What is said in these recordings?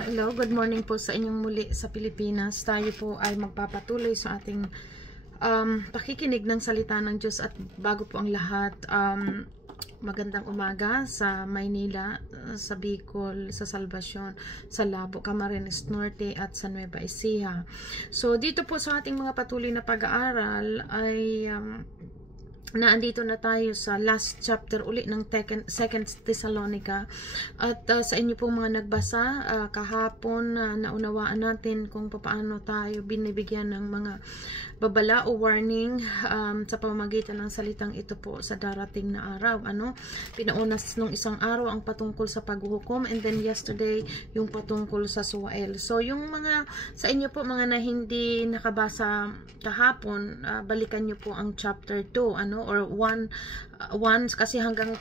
Hello, good morning po sa inyong muli sa Pilipinas. Tayo po ay magpapatuloy sa ating pakikinig ng salita ng Diyos. At bago po ang lahat, magandang umaga sa Maynila, sa Bicol, sa Salvacion, sa Labo, Camarines Norte at sa Nueva Ecija. So dito po sa ating mga patuloy na pag-aaral ay naandito na tayo sa last chapter uli ng 2 Thessalonica. At sa inyo pong mga nagbasa kahapon, naunawaan natin kung paano tayo binibigyan ng mga babala o warning sa pamamagitan ng salitang ito po sa darating na araw. Pinaunas nung isang araw ang patungkol sa paghuhukom, and then yesterday yung patungkol sa suwael. So yung mga sa inyo po mga na hindi nakabasa kahapon, balikan nyo po ang chapter 2 or 1 kasi hanggang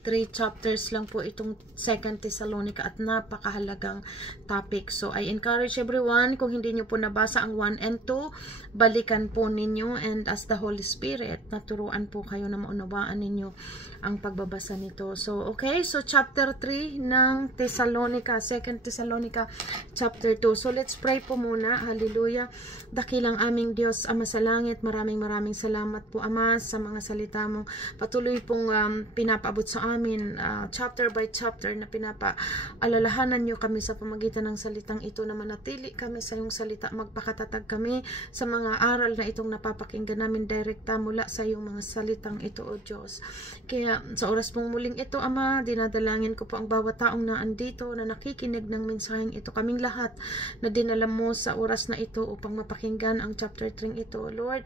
3 chapters lang po itong 2 Thessalonica at napakahalagang topic. So I encourage everyone, kung hindi nyo po nabasa ang 1 and 2, balikan po ninyo, and as the Holy Spirit, naturuan po kayo na maunawaan ninyo ang pagbabasa nito. So okay, so chapter 3 ng Thessalonica, 2 Thessalonica chapter 2. So let's pray po muna. Hallelujah. Dakilang aming Diyos, Ama sa langit, maraming salamat po Ama sa mga salita mo. Patuloy pong pinapaabot sa amin chapter by chapter na pinapaalalahanan nyo kami sa pamagitan ng salitang ito, na manatili kami sa iyong salita, magpakatatag kami sa mga aral na itong napapakinggan namin direkta mula sa iyong mga salitang ito, O Diyos. Kaya sa oras pong muling ito Ama, dinadalangin ko po ang bawat taong naandito na nakikinig ng mensaheng ito, kaming lahat na dinala mo sa oras na ito upang mapakinggan ang chapter 3 ito, Lord.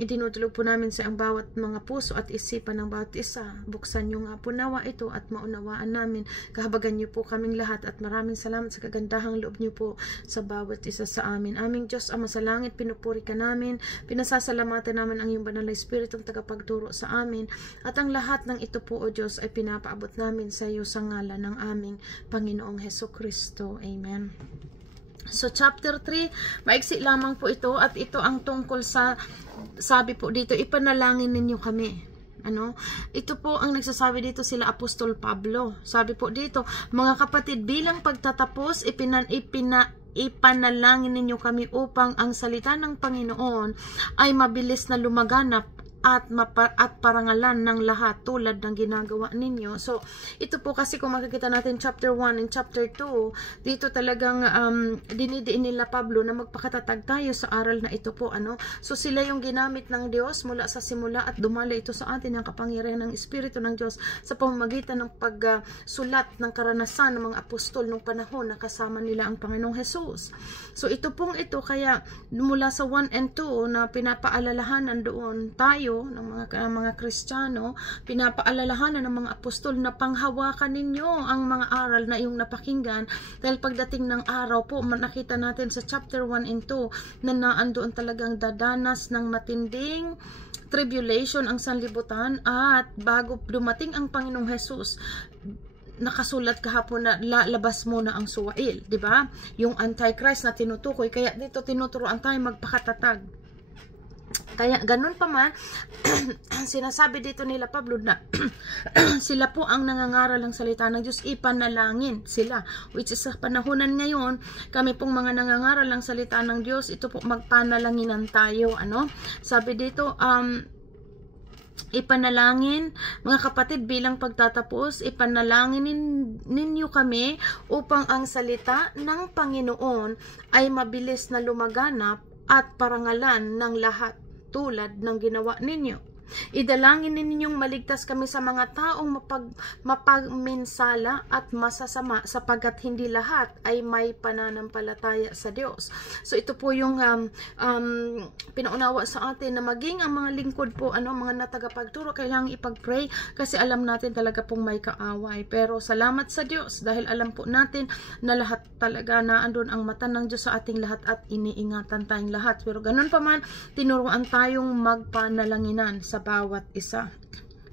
Idinudulog po namin sa ang bawat mga puso at isipan ng bawat isa. Buksan nyo nga po nawa ito at maunawaan namin. Kahabagan nyo po kaming lahat, at maraming salamat sa kagandahang loob nyo po sa bawat isa sa amin. Aming Diyos, Ama sa langit, pinupuri ka namin, pinasasalamatan namin ang iyong banal na Espiritong tagapagturo sa amin, at ang lahat ng ito po, O Diyos, ay pinapaabot namin sa iyo sa ngalan ng aming Panginoong Hesukristo. Amen. So chapter 3, maiksi lamang po ito, at ito ang tungkol sa, sabi po dito, ipanalangin ninyo kami. Ito po ang nagsasabi dito sila Apostol Pablo. Sabi po dito, mga kapatid, bilang pagtatapos, ipanalangin ninyo kami upang ang salita ng Panginoon ay mabilis na lumaganap at parangalan ng lahat tulad ng ginagawa ninyo. So ito po kasi kung makikita natin chapter 1 and chapter 2, dito talagang dinidiin nila Pablo na magpakatatag tayo sa aral na ito po. So sila yung ginamit ng Diyos mula sa simula, at dumala ito sa atin ang kapangyarihan ng Espiritu ng Diyos sa pamamagitan ng pagsulat ng karanasan ng mga apostol nung panahon na kasama nila ang Panginoong Jesus. So ito pong ito, kaya mula sa 1 and 2 na pinapaalalahanan doon tayo ng mga Kristiyano, pinapaalalahanan ng mga apostol na panghawakan ninyo ang mga aral na iyong napakinggan, dahil pagdating ng araw po, nakita natin sa chapter 1 and 2 na naandoon talagang dadanas ng matinding tribulation ang sanlibutan, at bago dumating ang Panginoong Jesus, nakasulat kahapon na lalabas muna ang suwail, di ba? Yung Antichrist na tinutukoy. Kaya dito tinuturoan tayo magpakatatag. Kaya ganun pa man, sinasabi dito nila Pablo na sila po ang nangangaral ng salita ng Diyos, ipanalangin sila, which is sa panahonan ngayon, kami pong mga nangangaral ng salita ng Diyos, ito po magpanalanginan tayo. Sabi dito, ipanalangin, mga kapatid, bilang pagtatapos, ipanalangin ninyo kami upang ang salita ng Panginoon ay mabilis na lumaganap at parangalan ng lahat tulad ng ginawa ninyo. Idalangin ninyong maligtas kami sa mga taong mapagminsala at masasama, sapagkat hindi lahat ay may pananampalataya sa Diyos. So ito po yung pinaunawa sa atin, na maging ang mga lingkod po, mga natagapagturo, kailangang ipag-pray, kasi alam natin talaga pong may kaaway. Pero salamat sa Diyos, dahil alam po natin na lahat talaga naandun ang mata ng Diyos sa ating lahat, at iniingatan tayong lahat. Pero ganun pa man, tinuruan tayong magpanalanginan sa bawat isa.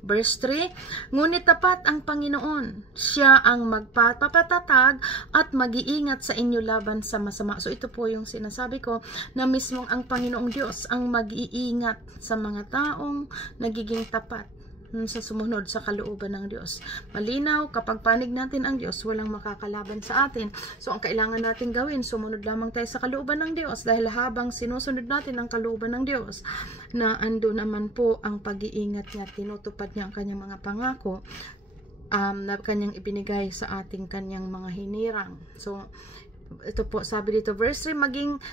Verse 3, ngunit tapat ang Panginoon, siya ang magpapatatag at mag-iingat sa inyo laban sa masama. So ito po yung sinasabi ko, na mismong ang Panginoong Diyos ang mag-iingat sa mga taong nagiging tapat sa sumunod sa kalooban ng Diyos. Malinaw, kapag panig natin ang Diyos, walang makakalaban sa atin. So, ang kailangan natin gawin, sumunod lamang tayo sa kalooban ng Diyos, dahil habang sinusunod natin ang kalooban ng Diyos, na ando naman po ang pag-iingat niya, tinutupad niya ang kanyang mga pangako, na kanyang ibinigay sa ating kanyang mga hinirang. So, ito po, sabi dito, verse 3,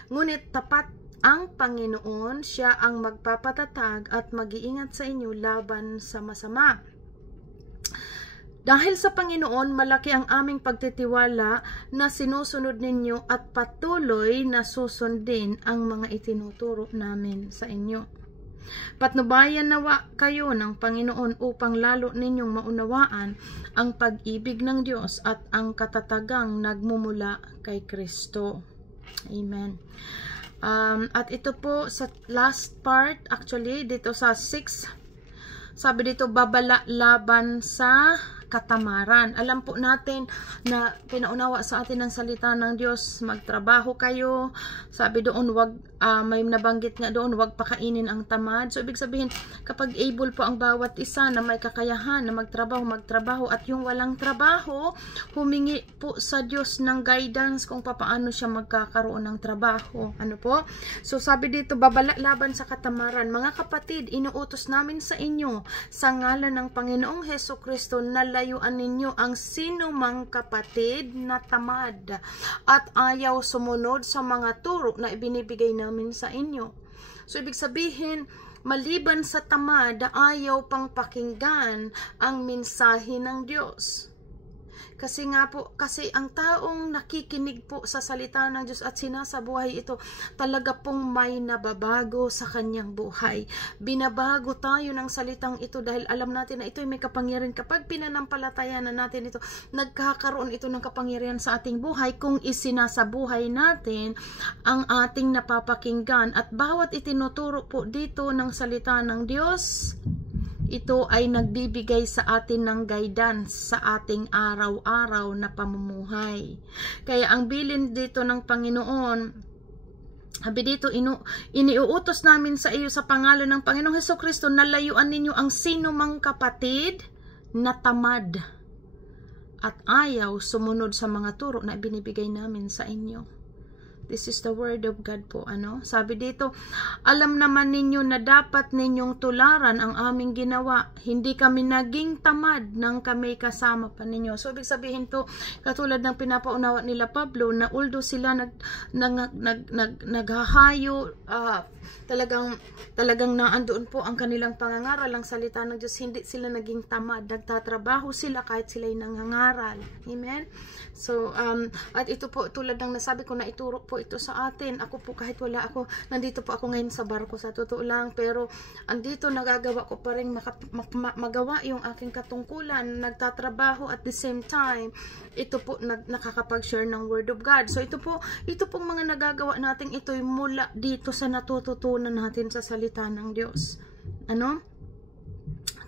ngunit tapat ang Panginoon, siya ang magpapatatag at mag-iingat sa inyo laban sa masama. Dahil sa Panginoon, malaki ang aming pagtitiwala na sinusunod ninyo at patuloy na susundin ang mga itinuturo namin sa inyo. Patnubayan nawa kayo ng Panginoon upang lalo ninyong maunawaan ang pag-ibig ng Diyos at ang katatagang nagmumula kay Kristo. Amen. At ito po sa last part, actually dito sa 6, sabi dito, babala laban sa katamaran. Alam po natin na pinaunawa sa atin ng salita ng Diyos, magtrabaho kayo. Sabi doon, may nabanggit nga doon, wag pakainin ang tamad. So, ibig sabihin, kapag able po ang bawat isa na may kakayahan na magtrabaho, at yung walang trabaho, humingi po sa Diyos ng guidance kung paano siya magkakaroon ng trabaho. Ano po? So, sabi dito, babala laban sa katamaran. Mga kapatid, inuutos namin sa inyo, sa ngalan ng Panginoong Hesukristo, na layuan ninyo ang sino mang kapatid na tamad at ayaw sumunod sa mga turo na ibinibigay namin sa inyo. So, ibig sabihin, maliban sa tamad, ayaw pang pakinggan ang mensahe ng Diyos. Kasi ang taong nakikinig po sa salita ng Diyos at sinasabuhay ito, talaga pong may nababago sa kanyang buhay. Binabago tayo ng salitang ito dahil alam natin na ito ay may kapangyarihan. Kapag pinanampalatayan na natin ito, nagkakaroon ito ng kapangyarihan sa ating buhay kung isinasabuhay natin ang ating napapakinggan. At bawat itinuturo po dito ng salita ng Diyos, ito ay nagbibigay sa atin ng guidance sa ating araw-araw na pamumuhay. Kaya ang bilin dito ng Panginoon, sabi dito, iniuutos namin sa iyo sa pangalan ng Panginoong Hesukristo na layuan ninyo ang sino mang kapatid na tamad at ayaw sumunod sa mga turo na binibigay namin sa inyo. This is the word of God po, Sabi dito, alam naman ninyo na dapat ninyong tularan ang aming ginawa. Hindi kami naging tamad nang kami kasama pa ninyo. So, ibig sabihin to, katulad ng pinapaunawa nila Pablo, na although sila naghahayo, talagang naandoon po ang kanilang pangangaral, ang salita ng Diyos, hindi sila naging tamad. Nagtatrabaho sila kahit sila'y nangangaral. Amen? So, at ito po, tulad ng nasabi ko na ituro po ito sa atin. Ako po, kahit wala ako, nandito po ako ngayon sa barko, sa totoo lang, pero andito nagagawa ko pa rin magawa yung aking katungkulan, nagtatrabaho at the same time, ito po nakakapag-share ng Word of God. So, ito pong mga nagagawa natin, ito'y mula dito sa natututunan natin sa salita ng Diyos.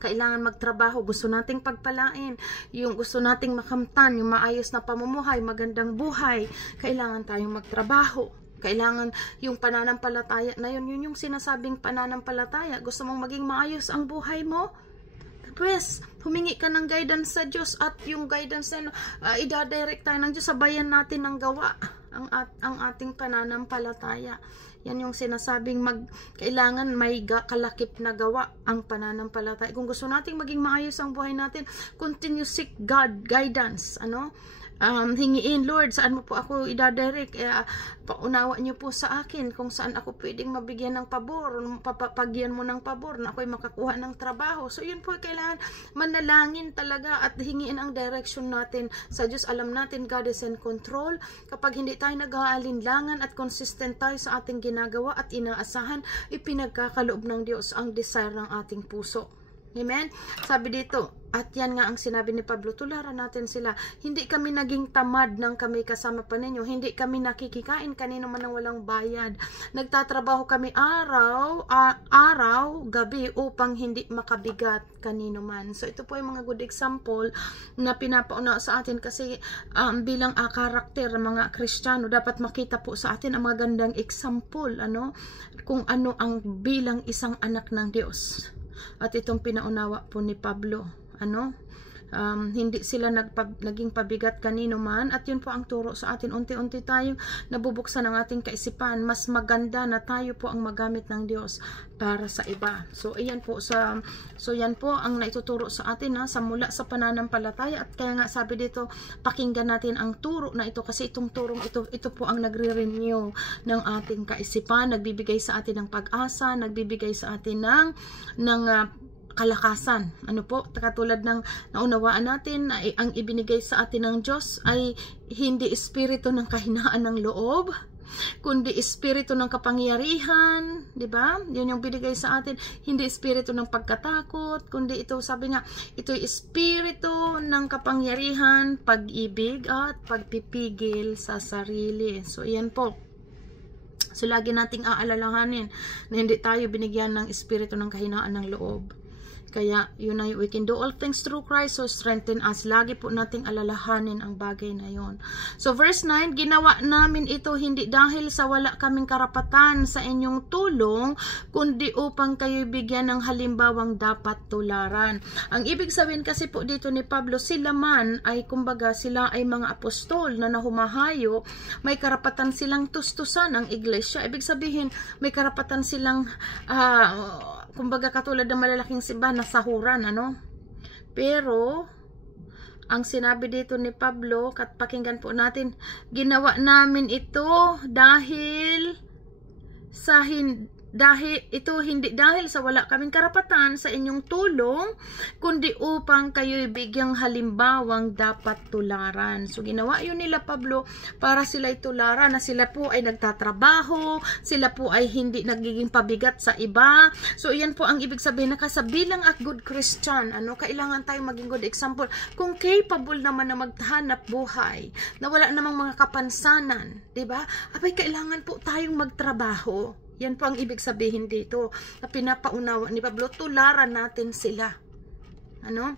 Kailangan magtrabaho, gusto nating pagpalain, yung gusto nating makamtan, yung maayos na pamumuhay, magandang buhay, kailangan tayong magtrabaho. Kailangan yung pananampalataya na yun yung sinasabing pananampalataya. Gusto mong maging maayos ang buhay mo? Pues, humingi ka ng guidance sa Diyos, at yung guidance na idadirect tayo ng Diyos, sabayan natin ng gawa ang ating pananampalataya. Yan yung sinasabing kailangan may kalakip na gawa ang pananampalataya. Kung gusto nating maging maayos ang buhay natin, continue seek God guidance, hingiin, Lord, saan mo po ako idadirect? Paunawa niyo po sa akin kung saan ako pwedeng mabigyan ng pabor, papagyan mo ng pabor na ako'y makakuha ng trabaho. So, yun po, kailangan manalangin talaga at hingin ang direction natin sa Diyos. Alam natin, God is in control. Kapag hindi tayo nag-aalinlangan at consistent tayo sa ating ginagawa at inaasahan, ipinagkakaloob ng Diyos ang desire ng ating puso. Amen? Sabi dito, at yan nga ang sinabi ni Pablo, tularan natin sila. Hindi kami naging tamad nang kami kasama pa ninyo. Hindi kami nakikikain kanino man ang walang bayad. Nagtatrabaho kami araw, gabi upang hindi makabigat kanino man. So ito po yung mga good example na pinapauna sa atin kasi bilang karakter ng mga Kristiyano, dapat makita po sa atin ang magandang example, kung ano ang bilang isang anak ng Diyos. At itong pinaunawa po ni Pablo, ano? Hindi sila naging pabigat kanino man, at yun po ang turo sa atin. Unti-unti tayong nabubuksan ang ating kaisipan. Mas maganda na tayo po ang magamit ng Diyos para sa iba. So yan po yan po ang naituturo sa atin, sa mula sa pananampalataya. At kaya nga sabi dito, pakinggan natin ang turo na ito, kasi itong turong ito po ang nagre-renew ng ating kaisipan, nagbibigay sa atin ng pag-asa, nagbibigay sa atin ng kalakasan. Ano po, katulad ng naunawaan natin na ang ibinigay sa atin ng Diyos ay hindi espiritu ng kahinaan ng loob, kundi espiritu ng kapangyarihan, di ba? Yun yung binigay sa atin. Hindi espiritu ng pagkatakot, kundi ito, sabi nga, ito ay espiritu ng kapangyarihan, pag-ibig at pagpipigil sa sarili. So, yan po. So, lagi nating aalalahanin na hindi tayo binigyan ng espiritu ng kahinaan ng loob. Kaya, yun ay, we can do all things through Christ who strengthen us. Lagi po nating alalahanin ang bagay na yon. So, verse 9, ginawa namin ito hindi dahil sa wala kaming karapatan sa inyong tulong, kundi upang kayo bigyan ng halimbawang dapat tularan. Ang ibig sabihin kasi po dito ni Pablo, sila man ay, kumbaga, sila ay mga apostol na nahumahayo, may karapatan silang tustusan ang iglesia. Ibig sabihin, may karapatan silang kumbaga katulad ng malalaking simbahan na sahuran, ano? Pero ang sinabi dito ni Pablo, pakinggan po natin, ginawa namin ito dahil hindi dahil sa wala kaming karapatan sa inyong tulong, kundi upang kayo'y bigyang halimbawang dapat tularan. So, ginawa yun nila Pablo para sila'y tularan, na sila po ay nagtatrabaho, sila po ay hindi nagiging pabigat sa iba. So, yan po ang ibig sabihin na kasabilang at good Christian, kailangan tayong maging good example. Kung capable naman na maghanap buhay, na wala namang mga kapansanan, diba? Abay, kailangan po tayong magtrabaho. Yan po ang ibig sabihin dito na pinapaunawa ni Pablo, tularan natin sila. Ano?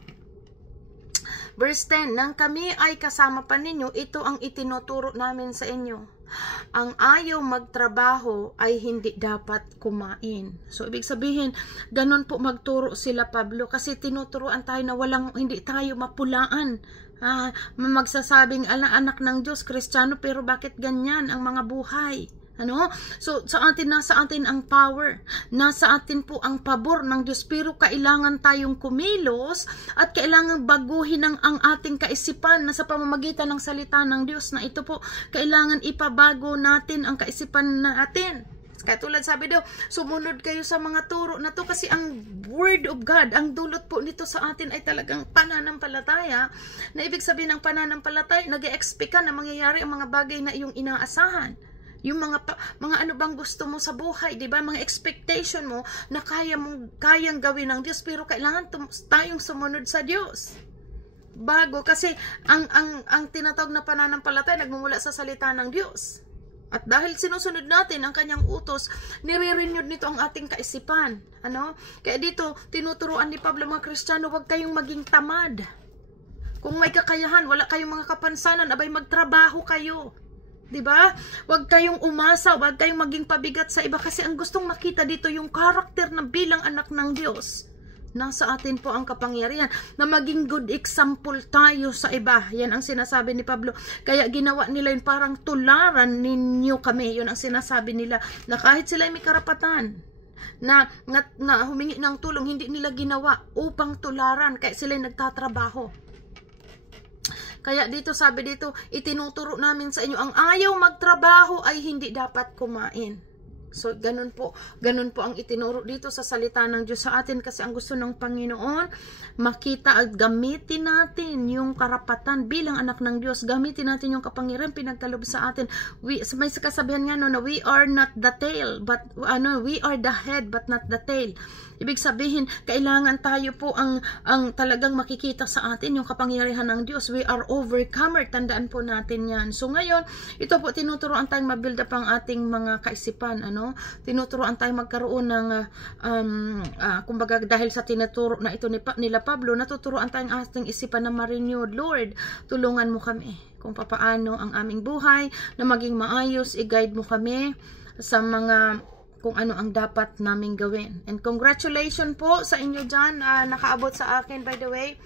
Verse 10, nang kami ay kasama pa ninyo, ito ang itinuturo namin sa inyo. Ang ayaw magtrabaho ay hindi dapat kumain. So, ibig sabihin, ganun po magturo sila Pablo, kasi tinuturuan tayo na hindi tayo mapulaan. Magsasabing anak ng Diyos, Kristiyano, pero bakit ganyan ang mga buhay? So, nasa atin ang power, nasa atin po ang pabor ng Diyos, pero kailangan tayong kumilos at kailangan baguhin ang ating kaisipan na sa pamamagitan ng salita ng Diyos, na ito po, kailangan ipabago natin ang kaisipan natin. Katulad sabi daw, sumunod kayo sa mga turo na to, kasi ang Word of God, ang dulot po nito sa atin ay talagang pananampalataya, na ibig sabihin ng pananampalataya, nag-e-expect ka na mangyayari ang mga bagay na iyong inaasahan. Yung mga ano bang gusto mo sa buhay, di ba? Mga expectation mo na kayang gawin ng Diyos, pero kailangan tayong sumunod sa Diyos. Bago, kasi ang tinatawag na pananampalataya nagmumula sa salita ng Diyos. At dahil sinusunod natin ang kanyang utos, nire-renew nito ang ating kaisipan. Kaya dito, tinuturuan ni Pablo mga Kristiyano, huwag kayong maging tamad. Kung may kakayahan, wala kayong mga kapansanan, abay magtrabaho kayo. Diba? Huwag kayong umasa, huwag kayong maging pabigat sa iba, kasi ang gustong makita dito yung karakter na bilang anak ng Diyos. Nasa atin po ang kapangyarihan na maging good example tayo sa iba. Yan ang sinasabi ni Pablo. Kaya ginawa nila yun, parang tularan ninyo kami. Yun ang sinasabi nila, na kahit sila may karapatan na humingi ng tulong, hindi nila ginawa upang tularan, kaya sila nagtatrabaho. Kaya dito, sabi dito, itinuturo namin sa inyo, ang ayaw magtrabaho ay hindi dapat kumain. So, ganun po ang itinuro dito sa salita ng Diyos sa atin, kasi ang gusto ng Panginoon, makita at gamitin natin yung karapatan bilang anak ng Diyos, gamitin natin yung kapangyarihan pinagkalob sa atin. May kasabihan nga na we are not the tail, but we are the head but not the tail. Ibig sabihin, kailangan tayo po ang talagang makikita sa atin yung kapangyarihan ng Diyos. We are overcomer. Tandaan po natin yan. So ngayon, ito po, tinuturoan tayong mabuild up ang ating mga kaisipan. Tinuturoan tayong magkaroon ng, kumbaga, dahil sa tinuturo na ito nila Pablo, natuturoan tayong ating isipan na ma-renewed. Lord, tulungan mo kami kung papaano ang aming buhay na maging maayos. I-guide mo kami sa mga kung ano ang dapat naming gawin. And congratulations po sa inyo dyan, nakaabot sa akin by the way.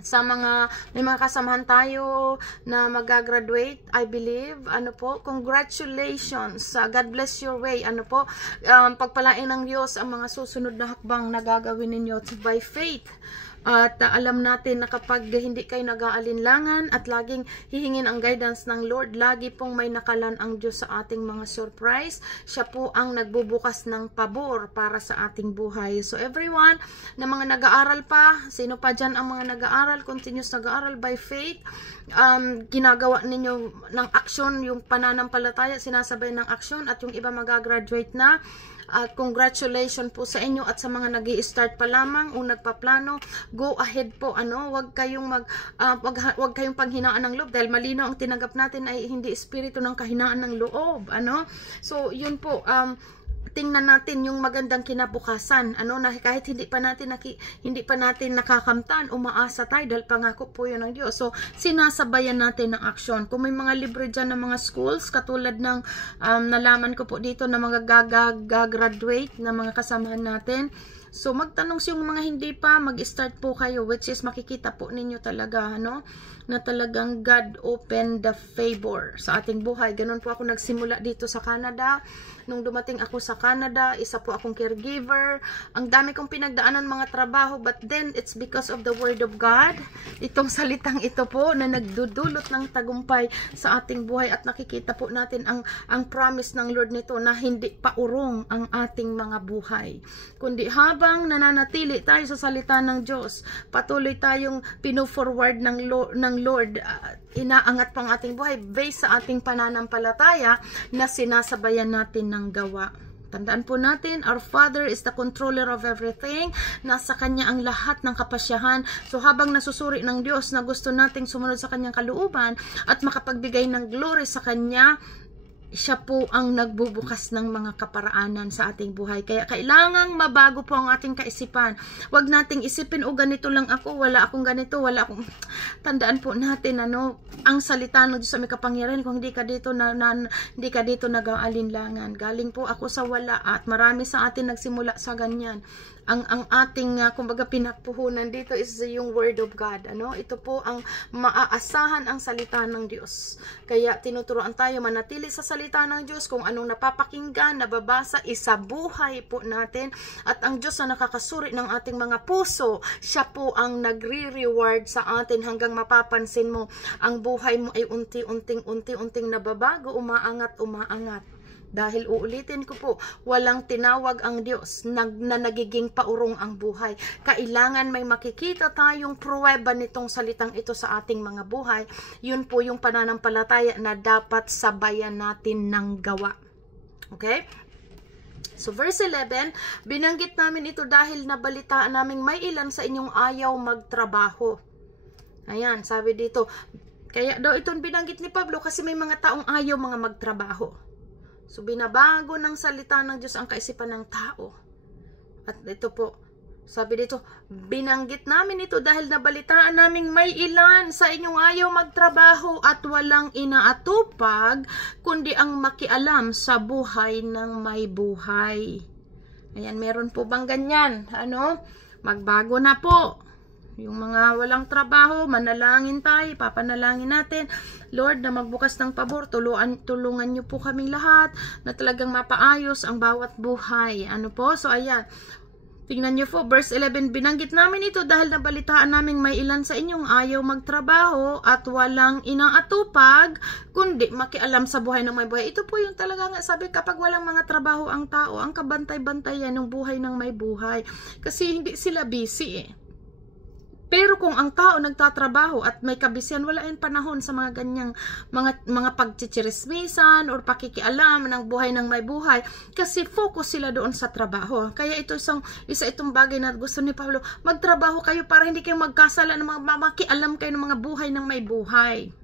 Sa may mga kasamahan tayo na magagraduate, I believe, congratulations, God bless your way, pagpalain ng Diyos ang mga susunod na hakbang na gagawin ninyo by faith. At alam natin na kapag hindi kayo nag-aalinlangan at laging hihingin ang guidance ng Lord, lagi pong may nakalan ang Diyos sa ating mga surprise. Siya po ang nagbubukas ng pabor para sa ating buhay. So everyone na mga nag-aaral pa, sino pa dyan ang mga nag-aaral, continuous nag-aaral by faith, ginagawa ninyo ng aksyon, yung pananampalataya, sinasabay ng aksyon, at yung iba mag-graduate na. At congratulations po sa inyo at sa mga nag-i-start pa lamang o nagpaplano, go ahead po, wag kayong wag kayong panghinaan ng loob, dahil malinaw ang tinanggap natin ay hindi espiritu ng kahinaan ng loob, So yun po, tingnan natin yung magandang kinabukasan, na kahit hindi pa natin nakakamtan, umaasa tayo dahil pangako po yun ng Diyos. So sinasabayan natin ng aksyon. Kung may mga libre dyan ng mga schools, katulad ng nalaman ko po dito na mga gagraduate na mga kasamahan natin, so magtanong yung mga hindi pa, mag-start po kayo, which is makikita po ninyo talaga, na talagang God opened the favor sa ating buhay. Ganun po ako nagsimula dito sa Canada. Nung dumating ako sa Canada, isa po akong caregiver. Ang dami kong pinagdaanan mga trabaho, but then it's because of the Word of God. Itong salitang ito po na nagdudulot ng tagumpay sa ating buhay, at nakikita po natin ang promise ng Lord nito na hindi pa urong ang ating mga buhay. Kundi habang nananatili tayo sa salita ng Diyos, patuloy tayong pino-forward ng Lord, inaangat pang ating buhay based sa ating pananampalataya na sinasabayan natin ng gawa. Tandaan po natin, our Father is the controller of everything. Nasa Kanya ang lahat ng kapasyahan. So habang nasusuri ng Diyos na gusto nating sumunod sa Kanyang kalooban at makapagbigay ng glory sa Kanya, siya po ang nagbubukas ng mga kaparaanan sa ating buhay. Kaya kailangang mabago po ang ating kaisipan. Huwag nating isipin, ganito lang ako, wala akong ganito, wala akong... Tandaan po natin, ang salita ng Diyos sa may kapangyarihan, kung hindi ka dito nag-aalinlangan. Galing po ako sa wala, at marami sa atin nagsimula sa ganyan. Ang ating kumbaga pinagpuhunan dito is yung Word of God. Ito po ang maaasahan ang salita ng Diyos. Kaya tinuturuan tayo manatili sa salita ng Diyos, kung anong napapakinggan, nababasa, isabuhay po natin. At ang Diyos na nakakasuri ng ating mga puso, siya po ang nagre-reward sa atin hanggang mapapansin mo ang buhay mo ay unti-unting nababago, umaangat. Dahil uulitin ko po, walang tinawag ang Diyos na nagiging paurong ang buhay. Kailangan may makikita tayong pruweba nitong salitang ito sa ating mga buhay. Yun po yung pananampalataya na dapat sabayan natin ng gawa. Okay? So verse 11, binanggit namin ito dahil nabalitaan namin may ilan sa inyong ayaw magtrabaho. Ayan, sabi dito, kaya daw itong binanggit ni Pablo kasi may mga taong ayaw mga magtrabaho. So, binabago ng salita ng Diyos ang kaisipan ng tao. At ito po, sabi dito, binanggit namin ito dahil nabalitaan namin may ilan sa inyong ayaw magtrabaho at walang inaatupag, kundi ang makialam sa buhay ng may buhay. Ayan, meron po bang ganyan? Magbago na po. Yung mga walang trabaho, manalangin tayo, papanalangin natin, Lord, na magbukas ng pabor, tulungan niyo po kaming lahat, na talagang mapaayos ang bawat buhay. So ayan, tingnan niyo po, verse 11, binanggit namin ito dahil nabalitaan namin may ilan sa inyong ayaw magtrabaho at walang inaatupag, kundi makialam sa buhay ng may buhay. Ito po yung talaga nga sabi, kapag walang mga trabaho ang tao, ang kabantay-bantayan ng buhay ng may buhay. Kasi hindi sila busy Pero kung ang tao nagtatrabaho at may kabisihan, wala yung panahon sa mga ganyang mga pagchichirismisan or pakikialam ng buhay ng may buhay, kasi focus sila doon sa trabaho. Kaya ito isa itong bagay na gusto ni Pablo, magtrabaho kayo para hindi kayo magkasala ng mga makialam kayo ng mga buhay ng may buhay.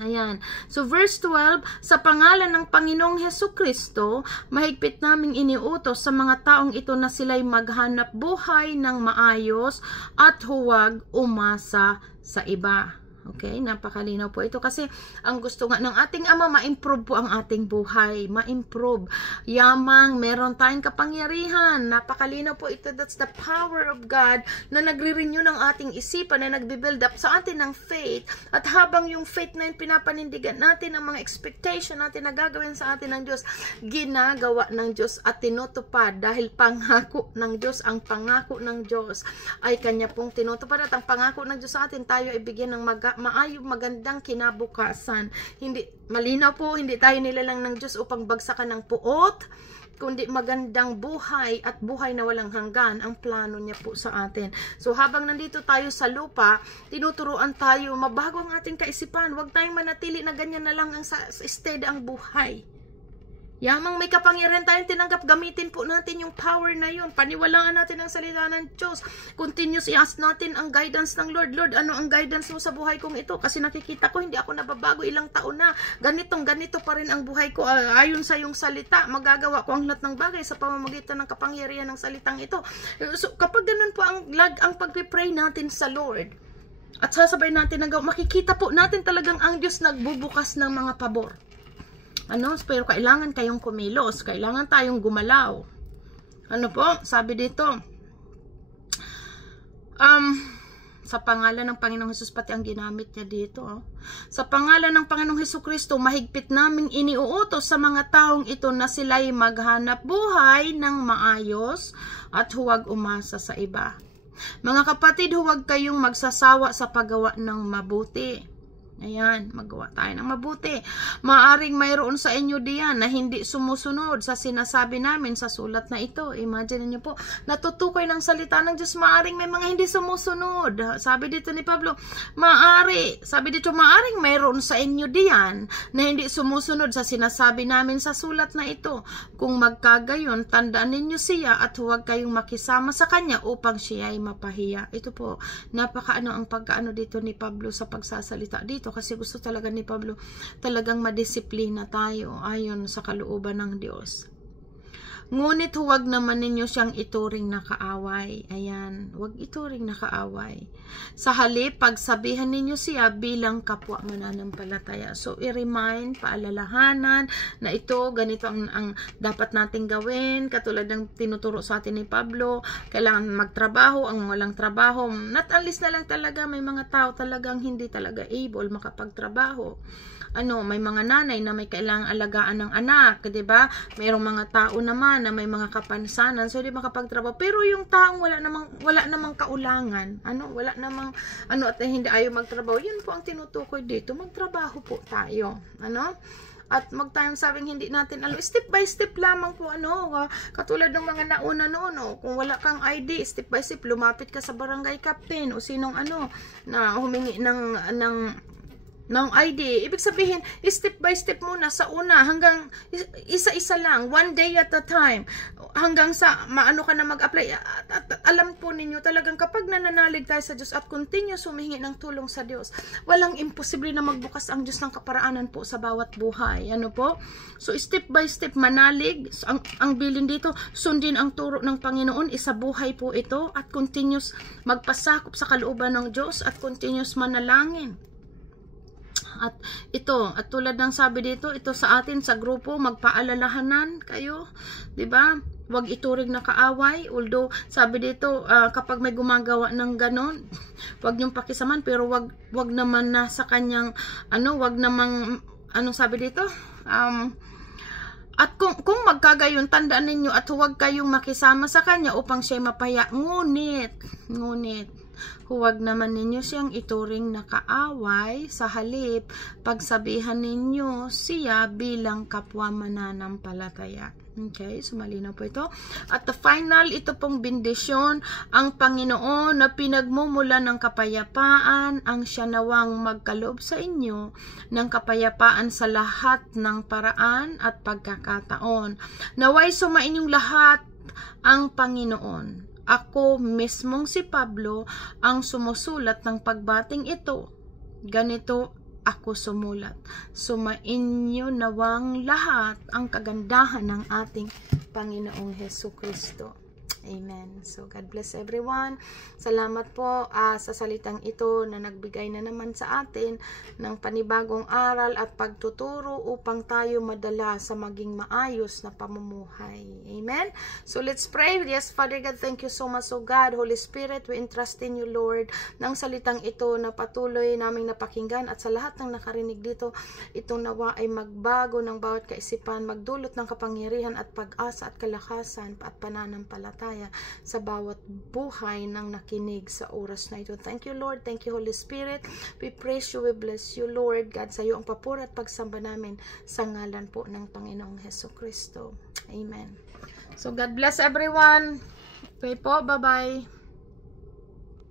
Ayan. So verse 12, sa pangalan ng Panginoong Hesukristo, mahigpit naming iniutos sa mga taong ito na sila'y maghanap buhay ng maayos at huwag umasa sa iba. Okay, napakalinaw po ito kasi ang gusto nga ng ating Ama, ma-improve po ang ating buhay, ma-improve. Yamang, meron tayong kapangyarihan. Napakalinaw po ito. That's the power of God na nagre-renew ng ating isipan, na nagbe-build up sa atin ng faith. At habang yung faith na yun pinapanindigan natin, ang mga expectation natin na gagawin sa atin ng Diyos, ginagawa ng Diyos at tinutupad dahil pangako ng Diyos. Ang pangako ng Diyos ay Kanya pong tinutupad, at ang pangako ng Diyos sa atin, tayo ay bigyan ng maayong magandang kinabukasan. Hindi malinaw po, hindi tayo nilalang ng Diyos upang bagsakan ng puot, kundi magandang buhay at buhay na walang hanggan ang plano niya po sa atin. So habang nandito tayo sa lupa, tinuturuan tayo mabago ang ating kaisipan. Huwag tayong manatili na ganyan na lang ang steady ang buhay. Yamang may kapangyarihan tayong tinanggap, gamitin po natin yung power na yun. Paniwalaan natin ang salita ng Diyos. Continuous i-ask natin ang guidance ng Lord. Lord, ano ang guidance mo sa buhay kong ito? Kasi nakikita ko, hindi ako nababago, ilang taon na. Ganito pa rin ang buhay ko. Ayon sa iyong salita, magagawa ko ang lahat ng bagay sa pamamagitan ng kapangyarihan ng salitang ito. So, kapag ganun po ang pagpipray natin sa Lord, at sasabay natin na makikita po natin talagang ang Diyos nagbubukas ng mga pabor. Pero kailangan kayong kumilos, kailangan tayong gumalaw. Sabi dito, sa pangalan ng Panginoong Hesus, pati ang ginamit niya dito. Sa pangalan ng Panginoong Hesukristo, mahigpit naming iniuutos sa mga taong ito na sila'y maghanap buhay ng maayos at huwag umasa sa iba. Mga kapatid, huwag kayong magsasawa sa paggawa ng mabuti. Ayan, magawa tayo ng mabuti. Maaring mayroon sa inyo diyan na hindi sumusunod sa sinasabi namin sa sulat na ito. Imagine niyo po, natutukoy ng salita ng Diyos, maaring may mga hindi sumusunod. Sabi dito ni Pablo, maaring mayroon sa inyo diyan na hindi sumusunod sa sinasabi namin sa sulat na ito. Kung magkagayon, tandaan ninyo siya at huwag kayong makisama sa kanya upang siya ay mapahiya. Ito po, ang pagkaano dito ni Pablo sa pagsasalita dito. Kasi gusto talaga ni Pablo talagang madisiplina tayo ayon sa kalooban ng Diyos. Ngunit huwag naman ninyo siyang ituring na kaaway. Ayan, huwag ituring na kaaway. Sa halip, pagsabihan ninyo siya bilang kapwa mananampalataya. So, i-remind, paalalahanan na ito, ganito ang dapat nating gawin. Katulad ng tinuturo sa atin ni Pablo, kailangan magtrabaho, ang walang trabaho. Not unless na lang talaga, may mga tao talagang hindi talaga able makapagtrabaho. May mga nanay na may kailangang alagaan ng anak, 'di ba? Mayroong mga tao naman na may mga kapansanan, so hindi makapagtrabaho. Pero yung taong wala namang kaulangan, at hindi ayaw magtrabaho, yun po ang tinutukoy dito. Magtrabaho po tayo, At magtayong sabing hindi natin step by step lamang po, katulad ng mga nauna noon, kung wala kang ID, step by step, lumapit ka sa barangay captain o sinong na humingi ng ID. Ibig sabihin, step by step muna sa una, hanggang isa-isa lang, one day at a time, hanggang sa maano ka na mag-apply. At alam po ninyo, talagang kapag nananalig tayo sa Diyos at continuous humingi ng tulong sa Diyos, walang imposible na magbukas ang Diyos ng kaparaanan po sa bawat buhay. So, step by step manalig. Ang bilin dito, sundin ang turo ng Panginoon, isa buhay po ito, at continuous magpasakop sa kalooban ng Diyos at continuous manalangin. At tulad ng sabi dito, ito sa atin sa grupo, magpaalalahanan kayo, 'di ba? Huwag ituring na kaaway. Although sabi dito, kapag may gumagawa ng ganon, huwag niyong pakisaman, pero wag naman na sa kanyang wag namang sabi dito, at kung magkagayon, tandaan ninyo at huwag kayong makisama sa kanya upang siya mapahiya. Ngunit huwag naman ninyo siyang ituring na kaaway, sa halip, pagsabihan ninyo siya bilang kapwa mananampalataya. Okay, so malinaw po ito. At the final, ito pong bendisyon, ang Panginoon na pinagmumula ng kapayapaan, ang siya nawang magkaloob sa inyo ng kapayapaan sa lahat ng paraan at pagkakataon. Naway sumainyong lahat ang Panginoon. Ako mismong si Pablo ang sumusulat ng pagbating ito. Ganito ako sumulat. Sumainyo nawang lahat ang kagandahan ng ating Panginoong Hesukristo. Amen. So, God bless everyone. Salamat po sa salitang ito na nagbigay na naman sa atin ng panibagong aral at pagtuturo upang tayo madala sa maging maayos na pamumuhay. Amen. So, let's pray. Yes, Father God, thank you so much, O God. Holy Spirit, we entrust in you, Lord, ng salitang ito na patuloy naming napakinggan at sa lahat ng nakarinig dito, itong nawa ay magbago ng bawat kaisipan, magdulot ng kapangyarihan at pag-asa at kalakasan at pananampalataya sa bawat buhay ng nakinig sa oras na ito. Thank you, Lord. Thank you, Holy Spirit. We praise you. We bless you, Lord God. Sa iyo ang papuri at pagsamba namin sa ngalan po ng Panginoong Hesukristo. Amen. So, God bless everyone. Okay po. Bye-bye.